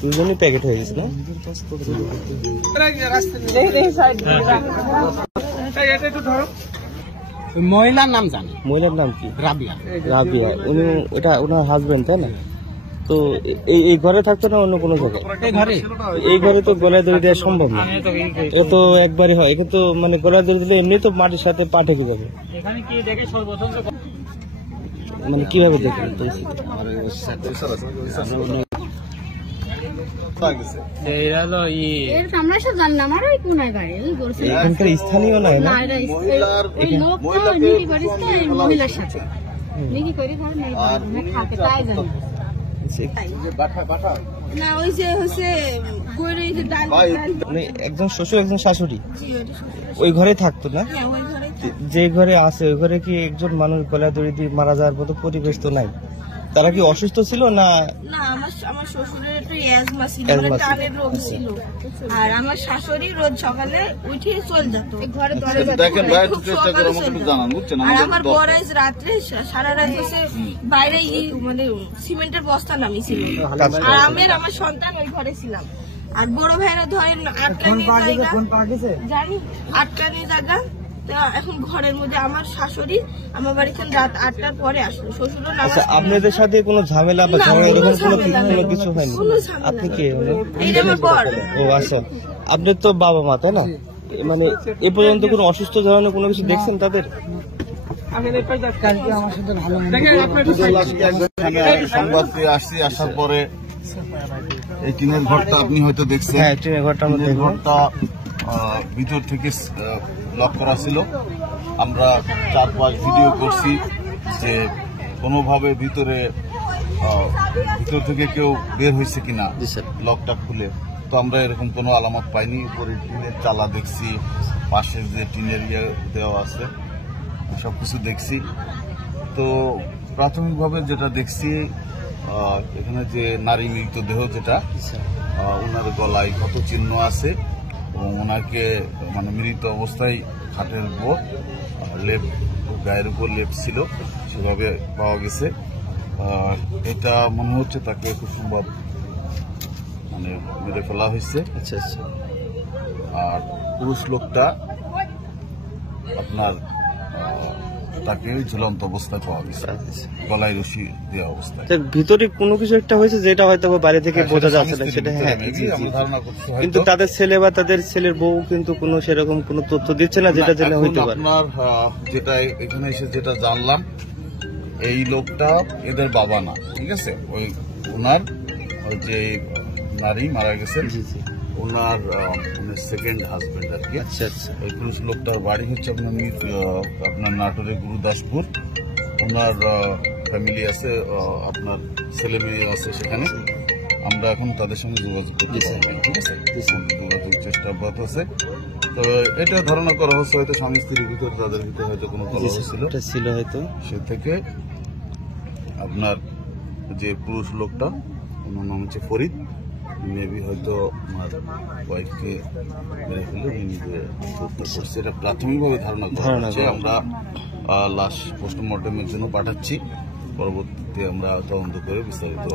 দুজনই প্যাকেট হয়ে গেছে না? মহিলার নাম জানি। মহিলার নাম কি? রাবিয়া। রাবিয়া। উনি ওটা ওনার হাজবেন্ড তাই না? তো এই ঘরে থাকতো না অন্য কোনো জায়গায়? এই ঘরে তো গলায় দড়ি দেওয়া সম্ভব না, ও তো একবারই হয় কিন্তু মানে গলায় দড়ি দিলে এমনি তো মাটির সাথে পা ঠেকে যাবে। মানে কিভাবে দেখবেন এখানকার স্থানীয় নাই না? একজন শ্বশুর একজন শাশুড়ি ওই ঘরে থাকতো না? যে ঘরে আছে ওই ঘরে কি একজন মানুষ গলায় দড়ি দিয়ে মারা যাওয়ার মতো পরিবেশ তো নাই? তারা কি অসুস্থ ছিল না? না, আমার শ্বশুরের একটু অ্যাজমা ছিল, কানের রোগ ছিল, আর আমার শাশুড়ি রোজ সকালে উঠে চলে যেত ঘরে আর আমার বড় রাত্রে সারা রাত বসে বাইরে মানে সিমেন্টের বস্তা নামিয়েছিল, আর আমি আর আমার সন্তান ওই ঘরে ছিলাম। আর বড় ভাইরা ধরেন আটকানি জায়গা। এখন ঘরের মধ্যে আমার শাশুড়ি আমার বাড়িতে রাত 8টার পরে আসলো, শ্বশুর। আপনাদের সাথে কোনো ঝামেলা বা কোনো কিছু হয়নি? আপনি কি? ও আচ্ছা, আপনার তো বাবা মা তাই না? মানে এ পর্যন্ত কোনো অসুস্থ ধরনের কোনো কিছু দেখছেন তাদের? সংবাদ পেয়ে আসছি, আসার পরে এই টিনের ঘরটা আপনি হয়তো দেখছেন। হ্যাঁ, টিনের ঘরটার মধ্যে ঘরটা ভিতর থেকে লক করা ছিল। আমরা 4-5 ভিডিও করছি যে কোনোভাবে ভিতর থেকে কেউ বের হয়েছে কিনা লকটা খুলে। তো আমরা এরকম কোনো আলামত পাইনি। উপরে টিনের চালা দেখছি, পাশের যে টিনের দেওয়া আছে সবকিছু দেখছি। তো প্রাথমিকভাবে যেটা দেখছি এখানে যে নারী মৃতদেহ যেটা, ওনার গলায় ক্ষত চিহ্ন আছে এবং ওনাকে মানে মৃত অবস্থায় খাটের উপর লেপ, গায়ের উপর লেপ ছিল, সেভাবে পাওয়া গেছে। এটা মনে হচ্ছে তাকে খুব সম্ভব মানে মেরে ফেলা হয়েছে। আচ্ছা আচ্ছা। আর পুরুষ লোকটা আপনার তাকে ঝুলন্ত অবস্থায় পাওয়া গেছে, গলায় রশি দেওয়া অবস্থায়। ভিতরে কোনো কিছু একটা হয়েছে যেটা হয়তো বাইরে থেকে বোঝা যাচ্ছে না, সেটা হ্যাঁ ধারণা করছি। কিন্তু তাদের ছেলে বা তাদের ছেলের বউ কিন্তু কোনো সেরকম কোনো তথ্য দিচ্ছে না যেটা জেনে হইতে পারে। আপনার যেটা এখানে এসে যেটা জানলাম, এই লোকটা এদের বাবা না, ঠিক আছে? ওই ওনার যে নারী মারা গেছেন ওনার সেকেন্ড হাজবেন্ড আর কি। আচ্ছা আচ্ছা। ওই পুরুষ লোকটার বাড়ি হচ্ছে আপনার নাটোরের গুরুদাসপুর। ওনার ফ্যামিলি আছে, আপনার ছেলে মেয়ে আছে সেখানে। আমরা এখন তাদের সঙ্গে যোগাযোগ করতে পারবো, ঠিক আছে? যোগাযোগ চেষ্টা অব্যাহত আছে। তো এটা ধারণা করা হচ্ছে হয়তো স্বামী স্ত্রীর ভিতরে তাদের ভিতরে হয়তো কোনো কলহ ছিল হয়তো, সে থেকে আপনার যে পুরুষ লোকটা ওনার নাম হচ্ছে ফরিদ, মেবি হয়তো আমার ওয়াইফকে মেরে ফেলে নিজে হত্যা করছে। এটা প্রাথমিকভাবে ধারণা করা হচ্ছে। আমরা লাশ পোস্টমর্টমের জন্য পাঠাচ্ছি, পরবর্তীতে আমরা তদন্ত করে বিস্তারিত।